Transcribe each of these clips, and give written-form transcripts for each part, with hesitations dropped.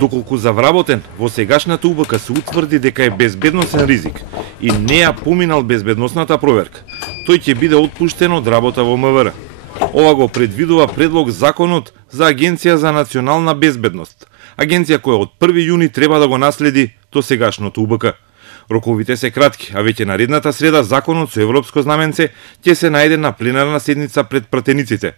Доколку завработен во сегашната УБК се утврди дека е безбедносен ризик и не ја поминал безбедносната проверка, тој ќе биде отпуштен од работа во МВР. Ова го предвидува предлог законот за Агенција за национална безбедност, агенција која од 1 јуни треба да го наследи досегашното УБК. Роковите се кратки, а веќе наредната среда законот со европско знаменце ќе се најде на пленарна седница пред пратениците.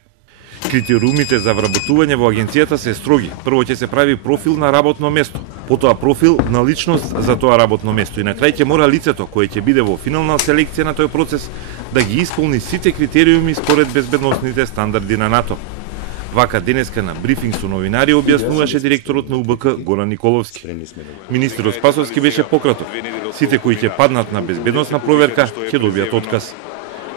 Критериумите за вработување во агенцијата се строги. Прво ќе се прави профил на работно место, потоа профил на личност за тоа работно место и на крај ќе мора лицето кое ќе биде во финална селекција на тој процес да ги исполни сите критериуми според безбедносните стандарди на НАТО. Вака денеска на брифинг со новинари објаснуваше директорот на УБК Горан Николовски. Министерот Спасовски беше пократок. Сите кои ќе паднат на безбедносна проверка ќе добијат отказ.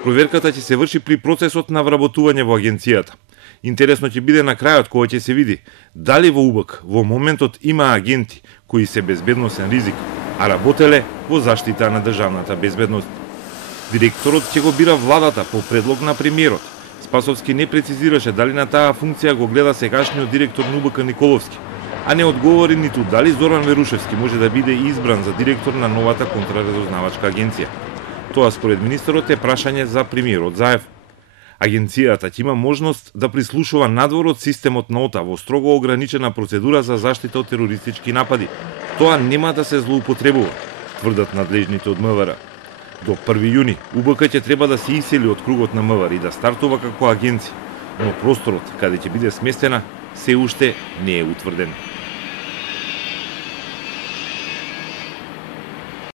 Проверката ќе се врши при процесот на вработување во агенцијата. Интересно ќе биде на крајот кога ќе се види дали во УБК во моментот има агенти кои се безбедносен ризик, а работеле во заштита на државната безбедност. Директорот ќе го бира владата по предлог на премиерот. Спасовски не прецизираше дали на таа функција го гледа сегашниот директор на УБК Николовски, а не одговори ниту дали Зоран Верушевски може да биде избран за директор на новата контраразузнавачка агенција. Тоа според министерот е прашање за премиерот Заев. Агенцијата ќе има можност да прислушува надвор од системот на ОТА во строго ограничена процедура за заштита од терористички напади. Тоа нема да се злоупотребува, тврдат надлежните од МВР. До 1 јуни УБК ќе треба да се исели од кругот на МВР и да стартува како агенција, но просторот каде ќе биде сместена се уште не е утврден.